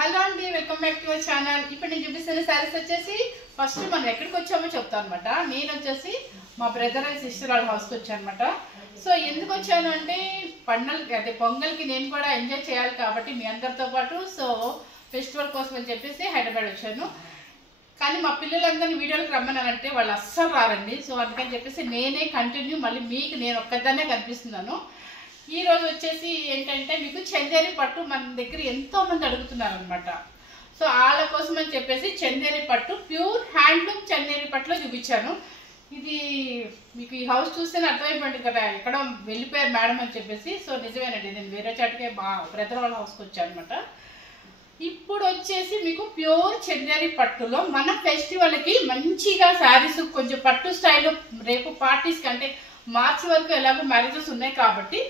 Hello అండి, welcome back to our channel. ఇప్పుడు నేను చూపిస్తున్న శారీస్ వచ్చేసి ఫస్ట్ మనం ఎక్కడికి వచ్చామో చెప్తాను అనమాట. నేను వచ్చేసి మా బ్రదర్ అండ్ సిస్టర్ వాళ్ళ హౌస్కి వచ్చాను అనమాట. సో ఎందుకు వచ్చాను అంటే అదే పొంగల్కి నేను కూడా ఎంజాయ్ చేయాలి కాబట్టి మీ అందరితో పాటు. సో ఫెస్టివల్ కోసం అని చెప్పేసి హైదరాబాద్ వచ్చాను. కానీ మా పిల్లలందరినీ వీడియోలకు రమ్మన్నానంటే వాళ్ళు అస్సలు రారండి. సో అందుకని చెప్పేసి నేనే కంటిన్యూ మళ్ళీ మీకు నేను ఒక్కదాన్నే కనిపిస్తున్నాను. ఈ రోజు వచ్చేసి ఏంటంటే మీకు చందేరి పట్టు మన దగ్గర ఎంతో మంది అడుగుతున్నారు అనమాట. సో వాళ్ళ కోసం అని చెప్పేసి చందేరి పట్టు ప్యూర్ హ్యాండ్లూమ్ చందేరి పట్టులో చూపించాను. ఇది మీకు ఈ హౌస్ చూస్తేనే అర్థమైపోయింది కదా, ఎక్కడ వెళ్ళిపోయారు మేడం అని చెప్పేసి. సో నిజమేనండి, నేను వేరే చాటుకే మా బ్రదర్ వాళ్ళ హౌస్కి వచ్చాను అనమాట. ఇప్పుడు వచ్చేసి మీకు ప్యూర్ చందేరి పట్టులో మన ఫెస్టివల్కి మంచిగా శారీస్ కొంచెం పట్టు స్టైల్లో రేపు పార్టీస్కి అంటే మార్చి వరకు ఎలాగో మ్యారేజెస్ ఉన్నాయి కాబట్టి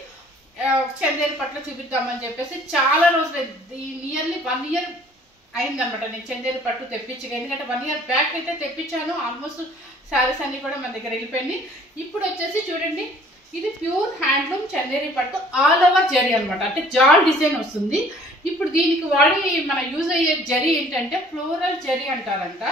చందేరి పట్టులో చూపిద్దామని చెప్పేసి చాలా రోజులు నియర్లీ 1 ఇయర్ అయిందనమాట నేను చందేరి పట్టు తెప్పించగా. ఎందుకంటే 1 ఇయర్ బ్యాక్ అయితే తెప్పించాను. ఆల్మోస్ట్ శారీస్ అన్ని కూడా మన దగ్గర వెళ్ళిపోయింది. ఇప్పుడు వచ్చేసి చూడండి, ఇది ప్యూర్ హ్యాండ్లూమ్ చందేరి పట్టు ఆల్ ఓవర్ జరీ అనమాట. అంటే జాల్ డిజైన్ వస్తుంది. ఇప్పుడు దీనికి వాడి మన యూజ్ అయ్యే జరీ ఏంటంటే ఫ్లోరల్ జరీ అంటారంట.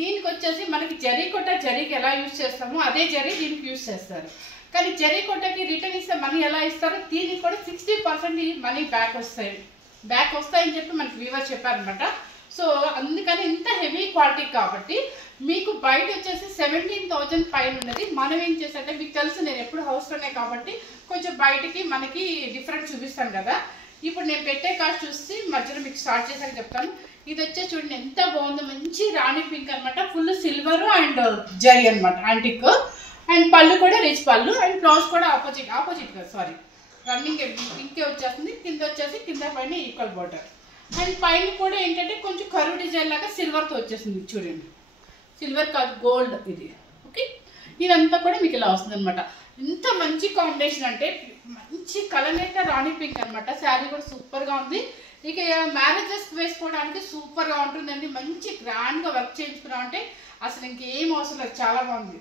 దీనికి వచ్చేసి మనకి జరీ కొట్ట జరీకి ఎలా యూజ్ చేస్తామో అదే జరీ దీనికి యూజ్ చేస్తారు. కానీ జరీ కొట్టకి రిటర్న్ ఇస్తే మనీ ఎలా ఇస్తారో దీనికి కూడా 60% మనీ బ్యాక్ వస్తాయని చెప్పి మనకి వీవర్ చెప్పారనమాట. సో అందుకని ఇంత హెవీ క్వాలిటీ కాబట్టి మీకు బయట వచ్చేసి 17,000 పైన ఉన్నది. మనం ఏం చేస్తే మీకు తెలుసు నేను ఎప్పుడు హౌస్లోనే కాబట్టి కొంచెం బయటికి మనకి డిఫరెంట్ చూపిస్తాను కదా. ఇప్పుడు నేను పెట్టే కాస్ట్ చూసి మధ్యలో మీకు స్టార్ట్ చేశాక చెప్తాను. ఇది వచ్చేసి చూడండి ఎంత బాగుందో, మంచి రాణి పింక్ అనమాట. ఫుల్ సిల్వర్ అండ్ జరీ అనమాట, యాంటిక్. అండ్ పళ్ళు కూడా రిచ్ పళ్ళు అండ్ బ్లౌజ్ కూడా ఆపోజిట్ కదా, సారీ రన్నింగ్ పింకే వచ్చేస్తుంది. కింద వచ్చేసి కింద పైన ఈక్వల్ బార్డర్ అండ్ పైన కూడా ఏంటంటే కొంచెం కరువు డిజైన్ లాగా సిల్వర్తో వచ్చేసింది. చూడండి సిల్వర్ కాదు గోల్డ్ ఇది. ఓకే, ఇదంతా కూడా మీకు ఇలా వస్తుంది అనమాట. ఇంత మంచి కాంబినేషన్ అంటే మంచి కలనేత రాణి పింక్ అనమాట. శారీ కూడా సూపర్గా ఉంది. ఇక మ్యారేజెస్ వేసుకోవడానికి సూపర్గా ఉంటుందండి. మంచి గ్రాండ్గా వర్క్ చేయించుకున్నాం అంటే అసలు ఇంకేం అవసరం లేదు, చాలా బాగుంది.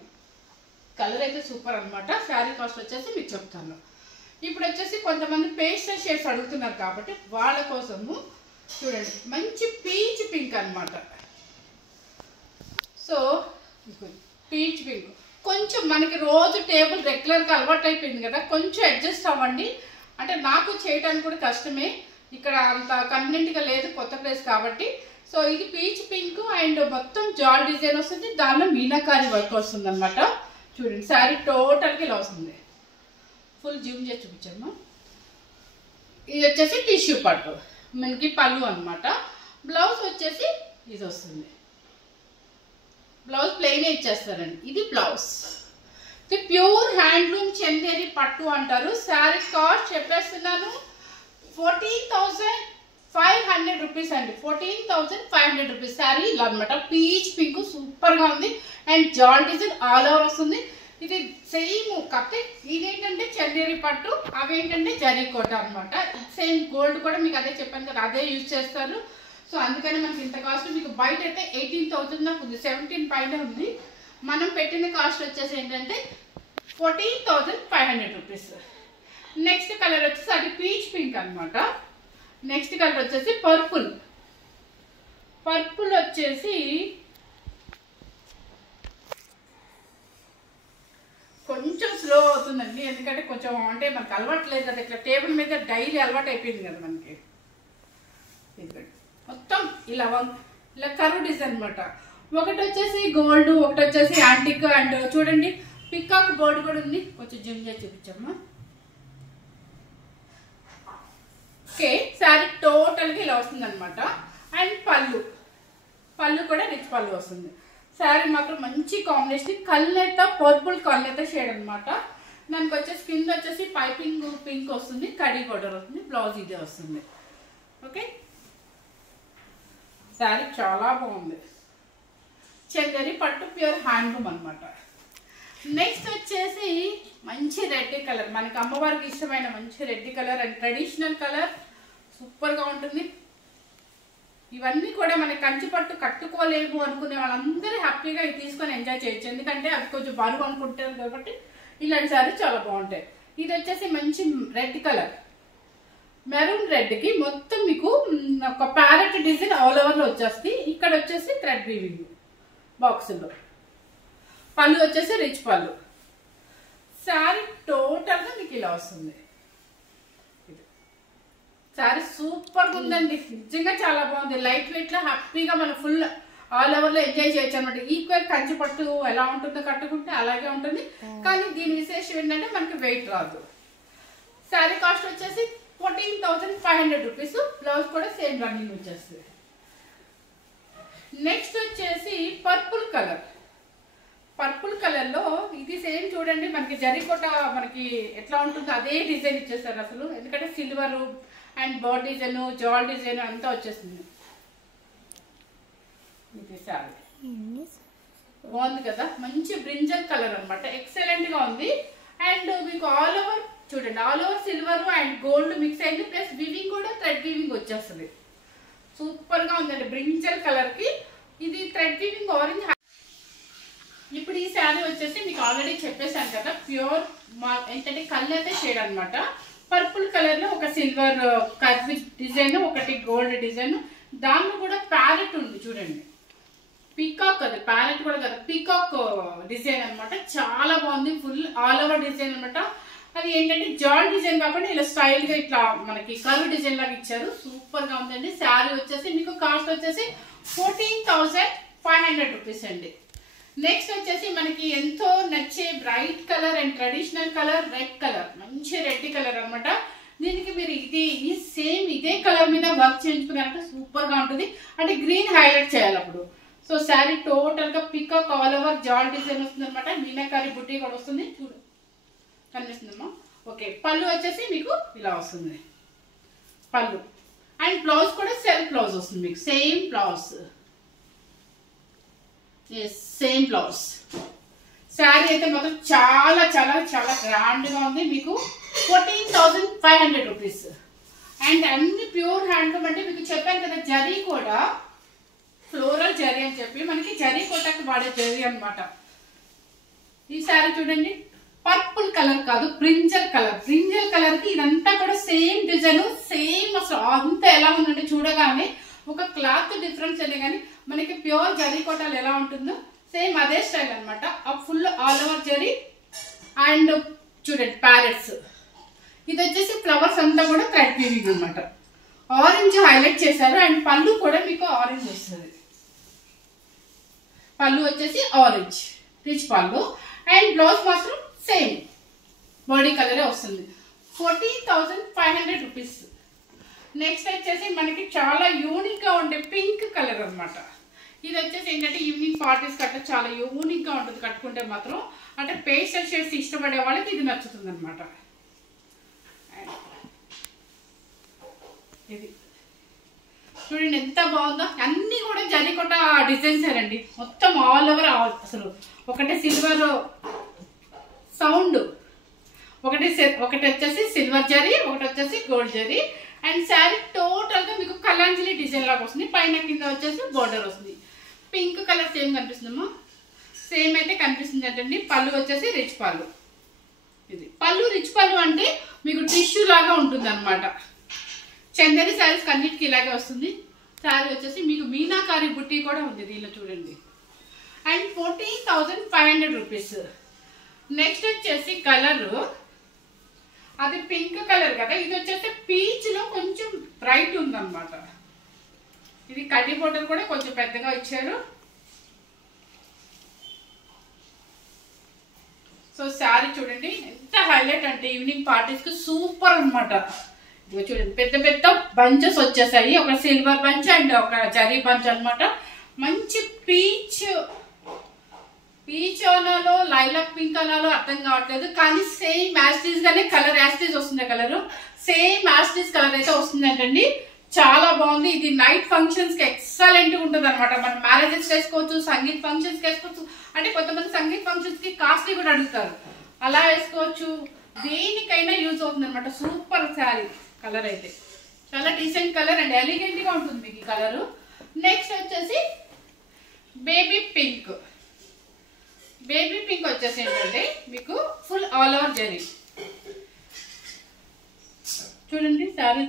కలర్ అయితే సూపర్ అనమాట. శారీ కాస్ట్ వచ్చేసి మీకు చెప్తాను. ఇప్పుడు వచ్చేసి కొంతమంది పేస్టల్ షేడ్స్ అడుగుతున్నారు కాబట్టి వాళ్ళ కోసము చూడండి మంచి పీచ్ పింక్ అనమాట. సో పీచ్ పింక్ కొంచెం మనకి రోజు టేబుల్ రెగ్యులర్గా అలవాటు అయిపోయింది కదా, కొంచెం అడ్జస్ట్ అవ్వండి. అంటే నాకు చేయడానికి కూడా కష్టమే, ఇక్కడ అంత కన్వీనియంట్గా లేదు, కొత్త ప్లేస్ కాబట్టి. సో ఇది పీచ్ పింక్ అండ్ మొత్తం జాల్ డిజైన్ వస్తుంది, దానిలో మీనాకారి వర్క్ వస్తుంది అనమాట. చూడండి శారీ టోటల్గా ఇలా వస్తుంది. ఫుల్ జూమ్ చేసి చూపించాము. ఇది వచ్చేసి టిష్యూ పట్టు మనకి పళ్ళు అనమాట. బ్లౌజ్ వచ్చేసి ఇది వస్తుంది. బ్లౌజ్ ప్లెయిన్ ఇచ్చేస్తారండి. ఇది బ్లౌజ్. ఇది ప్యూర్ హ్యాండ్లూమ్ చందేరి పట్టు అంటారు. శారీ కాస్ట్ చెప్పేస్తున్నాను 14,500 రూపీస్ అండి. 14,500 రూపీస్ శారీ ఇలా అనమాట. పీచ్ పింక్ సూపర్గా ఉంది అండ్ జాల్ డిజైన్ ఆల్ ఓవర్ వస్తుంది. ఇది సేమ్ కాకపోతే ఇదేంటంటే చందేరి పట్టు, అవేంటంటే జరీ కోట అనమాట. సేమ్ గోల్డ్ కూడా మీకు అదే చెప్పాను కదా, అదే యూజ్ చేస్తారు. సో అందుకని మనకి ఇంత కాస్ట్. మీకు బయట అయితే 18,000 దాకా ఉంది, 17 పైన ఉంది. మనం పెట్టిన కాస్ట్ వచ్చేసి ఏంటంటే 14,500 రూపీస్. నెక్స్ట్ కలర్ వచ్చేసి అది పీచ్ పింక్ అనమాట. నెక్స్ట్ కలర్ వచ్చేసి పర్పుల్. పర్పుల్ వచ్చేసి కొంచెం స్లో అవుతుందండి, ఎందుకంటే కొంచెం అంటే మనకు అలవాటు లేదు కదా, ఇట్లా టేబుల్ మీద డైలీ అలవాటు అయిపోయింది కదా మనకి. మొత్తం ఇలా కరువు డిజైన్ అనమాట. ఒకటి వచ్చేసి గోల్డ్, ఒకటి వచ్చేసి యాంటిక్ అండ్ చూడండి పికాక్ బోర్డు కూడా ఉంది. కొంచెం జూమ్ చేసి చూపించమ్మా. ఓకే, శారీ టోటల్గా ఇలా వస్తుంది అనమాట. అండ్ పళ్ళు కూడా రిచ్ పళ్ళు వస్తుంది. శారీ మాత్రం మంచి కాంబినేషన్, కల్నేత పర్పుల్ కల్నేత షేడ్ అనమాట. దానికి వచ్చేసి కింద వచ్చేసి పైపింగ్ పింక్ వస్తుంది, కడీ బోర్డర్ వస్తుంది, బ్లౌజ్ ఇదే వస్తుంది. ఓకే, శారీ చాలా బాగుంది. చందేరి పట్టు ప్యూర్ హ్యాండ్లూమ్ అనమాట. నెక్స్ట్ వచ్చేసి మంచి రెడ్ కలర్, మనకి అమ్మవారికి ఇష్టమైన మంచి red colour and traditional colour సూపర్గా ఉంటుంది. ఇవన్నీ కూడా మనకి కంచి పట్టు కట్టుకోలేము అనుకునే వాళ్ళందరూ హ్యాపీగా ఇది తీసుకొని ఎంజాయ్ చేయొచ్చు. ఎందుకంటే అవి కొంచెం బరువు అనుకుంటారు కాబట్టి ఇలాంటి శారీ చాలా బాగుంటాయి. ఇది వచ్చేసి మంచి రెడ్ కలర్, మెరూన్ రెడ్ కి మొత్తం మీకు ఒక ప్యారెట్ డిజైన్ ఆల్ ఓవర్ లో వచ్చేస్తుంది. ఇక్కడ వచ్చేసి థ్రెడ్ వీవింగ్ బాక్సుల్లో. పళ్ళు వచ్చేసి రిచ్ పళ్ళు. శారీ టోటల్ గా మీకు ఇలా వస్తుంది. శారీ సూపర్ గా ఉందండి, నిజంగా చాలా బాగుంది. లైట్ వెయిట్ లో హ్యాపీగా మనం ఫుల్ ఆల్ ఓవర్ లో ఎంజాయ్ చేయొచ్చు అనమాట. ఈక్వల్ కంచి పట్టు ఎలా ఉంటుందో కట్టుకుంటే అలాగే ఉంటుంది, కానీ దీని విశేషం ఏంటంటే మనకి వెయిట్ రాదు. శారీ కాస్ట్ వచ్చేసి 14,500 రూపీస్. బ్లౌజ్ కూడా సేమ్ రన్నింగ్ వచ్చేస్తుంది. నెక్స్ట్ వచ్చేసి పర్పుల్ కలర్. పర్పుల్ కలర్ లో ఇది సేమ్ చూడండి, మనకి జరీకోట మనకి ఎట్లా ఉంటుందో అదే డిజైన్ ఇచ్చేస్తారు అసలు. ఎందుకంటే సిల్వర్ అండ్ బర్డ్ డిజైన్, జాల్ డిజైన్ అంతా వచ్చేస్తుంది. ఇది శారీ బాగుంది కదా, మంచి బ్రింజల్ కలర్ అనమాట, ఎక్సలెంట్ గా ఉంది. అండ్ మీకు ఆల్ ఓవర్ చూడండి, all over silver and gold mix అయింది, ప్లస్ వివింగ్ కూడా థ్రెడ్ వివింగ్ వచ్చేస్తుంది. సూపర్ గా ఉందండి బ్రింజల్ కలర్ కి. ఇది థ్రెడ్ వివింగ్ ఆరెంజ్. ఇప్పుడు ఈ శారీ వచ్చేసి మీకు ఆల్రెడీ చెప్పేశాను కదా, ప్యూర్ ఏంటంటే కళ్ళైతే షేడ్ అనమాట. పర్పుల్ కలర్ లో ఒక సిల్వర్ కర్వ్ డిజైన్, ఒకటి గోల్డ్ డిజైన్, దానిలో కూడా ప్యారెట్ ఉంది చూడండి. పీకాక్ కదా, ప్యారెట్ కూడా కదా, పీకాక్ డిజైన్ అనమాట. చాలా బాగుంది, ఫుల్ ఆల్ ఓవర్ డిజైన్ అనమాట. అది ఏంటంటే జాల్ డిజైన్ కాకుండా ఇలా స్టైల్ గా ఇట్లా మనకి కర్వ్ డిజైన్ లాగా ఇచ్చారు. సూపర్ గా ఉందండి. శారీ వచ్చేసి మీకు కాస్ట్ వచ్చేసి 14,500 రూపీస్ అండి. నెక్స్ట్ వచ్చేసి మనకి ఎంతో నచ్చే bright colour and traditional colour red colour, మంచి రెడ్ కలర్ అనమాట. దీనికి మీరు ఇది సేమ్ ఇదే కలర్ మీద వర్క్ చేయించుకున్నారంటే సూపర్ గా ఉంటుంది. అంటే గ్రీన్ హైలైట్ చేయాలి అప్పుడు. సో శారీ టోటల్ గా పికాక్ ఆల్ ఓవర్ జాల్ డిజైన్ వస్తుంది అనమాట. మీనాకారి బుట్టి కూడా వస్తుంది, చూడు కనిపిస్తుందమ్మా. ఓకే, పళ్ళు వచ్చేసి మీకు ఇలా వస్తుంది పళ్ళు. అండ్ బ్లౌజ్ కూడా సెల్ఫ్ బ్లౌజ్ వస్తుంది మీకు, same blouse, same blouse. Sari అయితే మాత్రం చాలా చాలా చాలా గ్రాండ్ గా ఉంది. మీకు 14,500 రూపీస్. అండ్ అన్ని ప్యూర్ హ్యాండ్లూమ్. అంటే మీకు చెప్పాను కదా, జరీ కూడా ఫ్లోరల్ జరీ అని చెప్పి మనకి జరీ కోటకి వాడే జరీ అనమాట. ఈ శారీ చూడండి, పర్పుల్ కలర్ కాదు, బ్రింజల్ కలర్. బ్రింజల్ కలర్ కి ఇదంతా కూడా సేమ్ డిజైన్, సేమ్ అసలు అంతా ఎలా ఉందంటే చూడగానే ఒక క్లాత్ డిఫరెన్స్ అనే కానీ మనకి ప్యూర్ జరీ కోటాలు ఎలా ఉంటుందో సేమ్ అదే స్టైల్ అనమాట. Full all over zari. And చూడండి ప్యారెట్స్. ఇది వచ్చేసి ఫ్లవర్స్ అంతా కూడా థ్రెడ్ వీవింగ్ అనమాట. ఆరెంజ్ హైలైట్ చేశారు. అండ్ పళ్ళు కూడా మీకు ఆరెంజ్ వస్తుంది. పళ్ళు వచ్చేసి ఆరెంజ్ రిచ్ పళ్ళు. అండ్ బ్లౌజ్ మాత్రం సేమ్ బాడీ కలరే వస్తుంది. 14,500 రూపీస్. నెక్స్ట్ వచ్చేసి మనకి చాలా యూనిక్ గా ఉండే పింక్ కలర్ అనమాట. ఇది వచ్చేసి ఏంటంటే ఈవినింగ్ పార్టీస్ కట్ట చాలా యూనిక్ గా ఉంటుంది కట్టుకుంటే మాత్రం. అంటే పేస్టల్ షేడ్స్ ఇష్టపడే వాళ్ళకి ఇది నచ్చుతుంది అనమాట. ఇది చూడండి ఎంత బాగుందో. అన్ని కూడా జరీకోట డిజైన్స్ అండి, మొత్తం ఆల్ ఓవర్. అసలు ఒకటి సిల్వర్ సౌండ్, ఒకటి వచ్చేసి సిల్వర్ జరీ, ఒకటి వచ్చేసి gold zari. And sari total గా మీకు కలాంజలి డిజైన్ లాగా వస్తుంది. పైన కింద వచ్చేసి బోర్డర్ వస్తుంది. పింక్ కలర్ సేమ్ కనిపిస్తుందమ్మా, సేమ్ అయితే కనిపిస్తుంది అంటండి. పళ్ళు వచ్చేసి రిచ్ పళ్ళు. ఇది పళ్ళు రిచ్ పళ్ళు అంటే మీకు టిష్యూ లాగా ఉంటుంది అనమాట. చందేరి శారీస్ అన్నిటికీ ఇలాగే వస్తుంది. శారీ వచ్చేసి మీకు మీనాకారి బుట్టి కూడా ఉంది దీనిలో చూడండి. And 14,500 rupees. నెక్స్ట్ వచ్చేసి కలర్, అది పింక్ కలర్ కదా, ఇది వచ్చేసి పీచ్ లో కొంచెం బ్రైట్ ఉందన్నమాట. ఇది కడ్డీ బోర్డర్ కూడా కొంచెం పెద్దగా ఇచ్చారు. సో శారీ చూడండి ఎంత హైలైట్ అంటే ఈవినింగ్ పార్టీస్ కి సూపర్ అనమాట. ఇదిగో చూడండి పెద్ద పెద్ద బంచెస్ వచ్చేసాయి, ఒక సిల్వర్ బంచ్ అండ్ ఒక జరీ బంచ్ అనమాట. మంచి పీచ్ అనాలో లైలాక్ పింక్ అనాలో అర్థం కావట్లేదు, కానీ సేమ్ యాస్టీజ్ గానే కలర్ యాస్టీజ్ వస్తుంది. కలర్ సేమ్ యాస్టీజ్ కలర్ అయితే వస్తుందంటండి. చాలా బాగుంది. ఇది నైట్ ఫంక్షన్స్ కి ఎక్సలెంట్ గా ఉంటుంది అనమాట. మనం మ్యారేజెస్ వేసుకోవచ్చు, సంగీత్ ఫంక్షన్స్ కి వేసుకోవచ్చు. అంటే కొంతమంది సంగీత్ ఫంక్షన్స్ కి కాస్ట్లీ కూడా అడుగుతారు, అలా వేసుకోవచ్చు. దేనికైనా యూజ్ అవుతుంది అనమాట. సూపర్ శారీ. కలర్ అయితే చాలా డీసెంట్ కలర్ అండ్ ఎలిగెంట్ గా ఉంటుంది మీకు ఈ కలర్. నెక్స్ట్ వచ్చేసి బేబీ పింక్. బేబీ పింక్ వచ్చేసి ఏంటంటే మీకు ఫుల్ ఆల్ ఓవర్ జరీ. చూడండి శారీ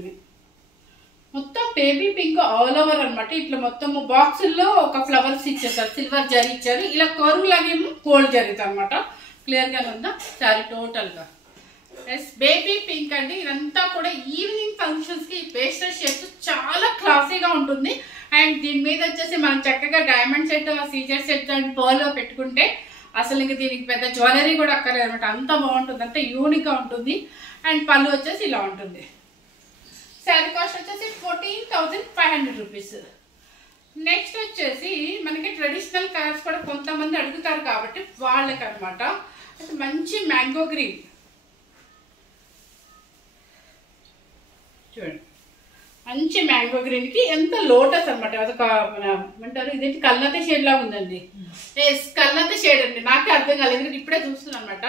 ఇది మొత్తం బేబీ పింక్ ఆల్ ఓవర్ అనమాట. ఇట్లా మొత్తం బాక్సుల్లో ఒక ఫ్లవర్స్ ఇచ్చేసారు, సిల్వర్ జరీ ఇచ్చారు. ఇలా కరువు లాగేమో గోల్డ్ జరీతో అనమాట. క్లియర్ గా ఉందా సారీ టోటల్ గా. ఎస్ బేబీ పింక్ అండి. ఇదంతా కూడా ఈవినింగ్ ఫంక్షన్స్ కి పేస్టల్ షేడ్స్ చాలా క్లాసీగా ఉంటుంది. అండ్ దీని మీద వచ్చేసి మనం చక్కగా డైమండ్ సెట్, సీజర్ సెట్ అండ్ పర్ల్ పెట్టుకుంటే అసలు ఇంక దీనికి పెద్ద జ్యువెలరీ కూడా అక్కర్లేదు అనమాట. అంత బాగుంటుంది, అంత యూనిక్ గా ఉంటుంది. అండ్ పళ్ళు వచ్చేసి ఇలా ఉంటుంది. శారీ కాస్ట్ వచ్చేసి 14,500 రూపీస్. నెక్స్ట్ వచ్చేసి మనకి ట్రెడిషనల్ కలర్స్ కూడా కొంతమంది అడుగుతారు కాబట్టి వాళ్ళకి అనమాట. మంచి మ్యాంగో గ్రీన్ చూడండి, మంచి మ్యాంగో గ్రీన్ కి ఎంత లోటస్ అనమాట. అదొక ఏమంటారు ఇదేంటి కల్నత షేడ్ లా ఉందండి. ఎస్ కల్నత షేడ్ అండి, నాకే అర్థం కాలేదు ఎందుకంటే ఇప్పుడే చూస్తున్నాను అనమాట.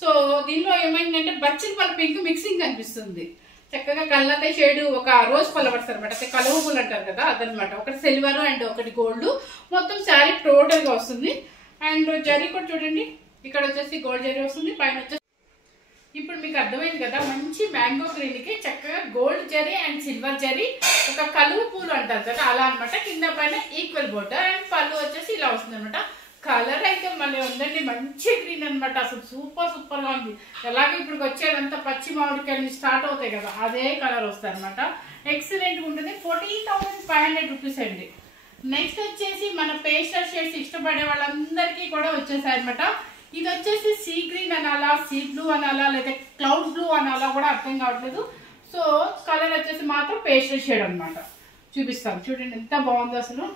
సో దీనిలో ఏమైందంటే బచ్చిల పళ్ళ పింక్ మిక్సింగ్ కనిపిస్తుంది. చక్కగా కల్నత షేడ్ ఒక రోజ్ ఫ్లవర్స్ అనమాట, కలువ పూలు అంటారు కదా అదనమాట. ఒకటి సిల్వర్ అండ్ ఒకటి గోల్డ్. మొత్తం శారీ టోటల్ గా వస్తుంది. అండ్ జరీ కూడా చూడండి, ఇక్కడ వచ్చేసి గోల్డ్ జరీ వస్తుంది, పైన వచ్చేసి ఇప్పుడు మీకు అర్థమైంది కదా. మంచి మ్యాంగో గ్రీన్ కి చక్కగా gold zari and silver zari, ఒక కలువ పూలు అంటారు కదా అలా అనమాట. కింద పైన ఈక్వల్ బోర్డర్ అండ్ పళ్ళు వచ్చేసి ఇలా వస్తుంది అనమాట. కలర్ అయితే మళ్ళీ ఉందండి, మంచి గ్రీన్ అనమాట. అసలు సూపర్ సూపర్ గా ఉంది. అలాగే ఇప్పుడు వచ్చేదంతా పచ్చి మామిడికాయలు స్టార్ట్ అవుతాయి కదా అదే కలర్ వస్తాయి అనమాట. ఎక్సలెంట్ గా ఉంటుంది. 14,500 రూపీస్ అండి. నెక్స్ట్ వచ్చేసి మన పేస్టల్ షేడ్స్ ఇష్టపడే వాళ్ళందరికీ కూడా వచ్చేసాయి అనమాట. ఇది వచ్చేసి సీ గ్రీన్ అనాలా, సీ బ్లూ అనాలా, లేదా క్లౌడ్ బ్లూ అనాలా కూడా అర్థం కావట్లేదు. సో కలర్ వచ్చేసి మాత్రం పేస్టల్ షేడ్ అనమాట. చూపిస్తాం చూడండి ఎంత బాగుందో అసలు.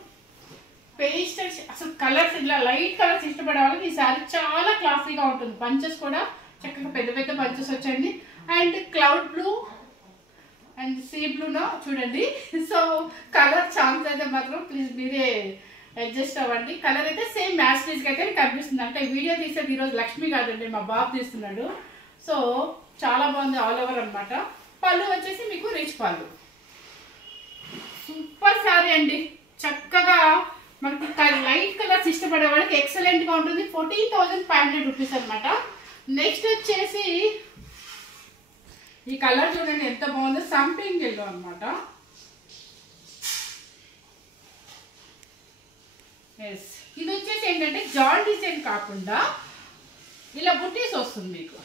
పేస్టల్ అసలు కలర్స్ ఇలా లైట్ కలర్స్ ఇష్టపడే వాళ్ళకి ఈ సారీ చాలా క్లాసీగా ఉంటుంది. పంచెస్ కూడా చక్కగా పెద్ద పెద్ద పంచెస్ వచ్చాయండి. And cloud blue and sea బ్లూనో చూడండి. సో కలర్ ఛాన్స్ అయితే మాత్రం ప్లీజ్ మీరే అడ్జస్ట్ అవ్వండి. కలర్ అయితే సేమ్ మ్యాచ్గా అయితే కనిపిస్తుంది. అంటే వీడియో తీసేది ఈరోజు లక్ష్మి కాదండి, మా బాబు తీస్తున్నాడు. సో చాలా బాగుంది ఆల్ ఓవర్ అనమాట. పళ్ళు వచ్చేసి మీకు రిచ్ పళ్ళు. సూపర్ శారీ అండి. చక్కగా మనకి లైట్ కలర్స్ ఇష్టపడే వాళ్ళకి ఎక్సలెంట్ గా ఉంటుంది. 14,500 రూపీస్ అనమాట. నెక్స్ట్ వచ్చేసి ఈ కలర్ చూడండి ఎంత బాగుందో, సంపింగ్ ఎల్లో అనమాట. ఎస్ ఇది వచ్చేసి ఏంటంటే జాల్ డిజైన్ కాకుండా ఇలా బుట్టీస్ వస్తుంది మీకు.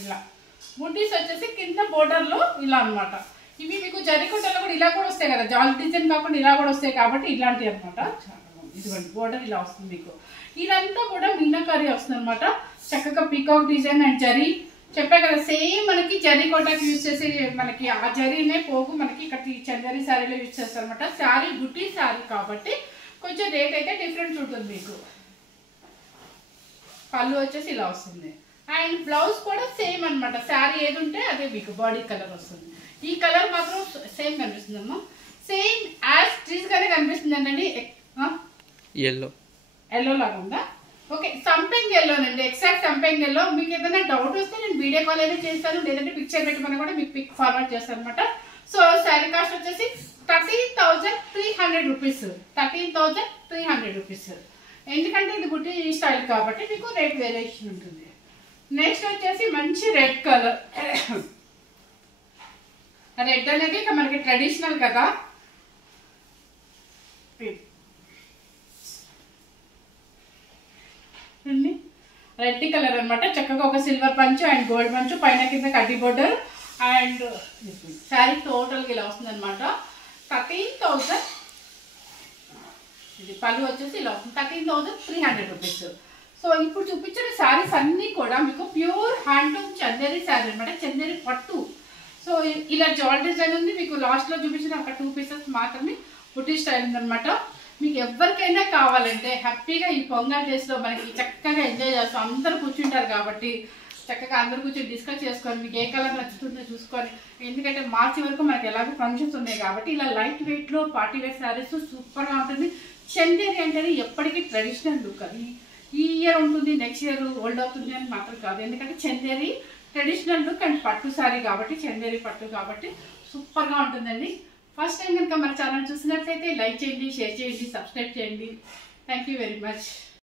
ఇలా బుట్టీస్ వచ్చేసి కింద బోర్డర్ లో ఇలా అనమాట. ఇవి మీకు జరీకుంటలో కూడా ఇలా కూడా వస్తాయి కదా, జాల్ డిజైన్ కాకుండా ఇలా కూడా వస్తాయి కాబట్టి ఇలాంటివి అనమాట. ఇటువంటి బోర్డర్ ఇలా వస్తుంది మీకు. ఇదంతా కూడా మీనాకరీ వస్తుంది అనమాట. చక్కగా పీకాక్ డిజైన్ అండ్ జరీ చెప్పా కదా, సేమ్ మనకి జరీ కోటాకి యూజ్ చేసి మనకి ఆ జరీనే పోగు మనకి ఇక్కడ చందరి శారీలో యూజ్ చేస్తారు అనమాట. శారీ బుట్టి శారీ కాబట్టి కొంచెం రేట్ అయితే డిఫరెన్స్ ఉంటుంది మీకు. పళ్ళు వచ్చేసి ఇలా వస్తుంది. అండ్ బ్లౌజ్ కూడా సేమ్ అనమాట. శారీ ఏది ఉంటే అదే మీకు బాడీ కలర్ వస్తుంది. ఈ కలర్ మాత్రం సేమ్ కనిపిస్తుంది అమ్మా, సేమ్ యాజ్ ట్రీస్ గానే కనిపిస్తుంది అండి. ఎల్లో ఎల్లో లాగా ఉందా? ఓకే సంపింగ్ ఎల్లోనండి, ఎగ్జాక్ట్ సంపింగ్ ఎల్లో. మీకు ఏదైనా డౌట్ వస్తే నేను వీడియో కాల్ అయితే చేస్తాను, లేదంటే పిక్చర్ పెట్టమని కూడా మీకు పిక్ ఫార్వర్డ్ చేస్తాను అనమాట. సో శారీ కాస్ట్ వచ్చేసి 13,300 రూపీస్. 13,300 రూపీస్. ఎందుకంటే ఇది బుట్టి స్టైల్ కాబట్టి మీకు రేట్ వేరియేషన్ ఉంటుంది. నెక్స్ట్ వచ్చేసి మంచి రెడ్ కలర్. రెడ్ అనేది ఇక మనకి ట్రెడిషనల్ కదా. రెడ్ కలర్ అనమాట. చక్కగా ఒక సిల్వర్ పంచు అండ్ గోల్డ్ పంచు, పైన కింద కడ్డీ బోర్డర్. అండ్ శారీ టోటల్గా ఇలా వస్తుంది అనమాట. 13,000. ఇది పళ్ళు వచ్చేసి ఇలా వస్తుంది. 13,300 రూపీస్. సో ఇప్పుడు చూపించిన శారీస్ అన్నీ కూడా మీకు ప్యూర్ హ్యాండ్లూమ్ చందేరి శారీ అనమాట, చందేరి పట్టు. సో ఇలా జాల్ డిజైన్ ఉంది మీకు. లాస్ట్లో చూపించిన ఒక 2 పీసెస్ మాత్రమే బుట్టి స్టైల్ ఉందనమాట. మీకు ఎవరికైనా కావాలంటే హ్యాపీగా ఈ పొంగల్ డేస్లో మనకి చక్కగా ఎంజాయ్ చేస్తాం. అందరూ కూర్చుంటారు కాబట్టి చక్కగా అందరూ కూర్చొని డిస్కస్ చేసుకొని మీకు ఏ కలర్ నచ్చుతుందో చూసుకొని, ఎందుకంటే మార్చి వరకు మనకి ఎలాగో ఫంక్షన్స్ ఉన్నాయి కాబట్టి ఇలా లైట్ వెయిట్లో పార్టీ వేర్ శారీస్ సూపర్గా ఉంటుంది. చందేరి అంటేనే ఎప్పటికీ ట్రెడిషనల్ లుక్. అది ఈ ఇయర్ ఉంటుంది, నెక్స్ట్ ఇయర్ ఓల్డ్ అవుతుంది అని మాత్రం కాదు. ఎందుకంటే చందేరి ట్రెడిషనల్ లుక్ అండ్ పట్టు శారీ కాబట్టి, చందేరి పట్టు కాబట్టి సూపర్గా ఉంటుందండి. ఫస్ట్ టైం కనుక మన ఛానల్ చూసినట్లయితే లైక్ చేయండి, షేర్ చేయండి, సబ్స్క్రైబ్ చేయండి. Thank you very much.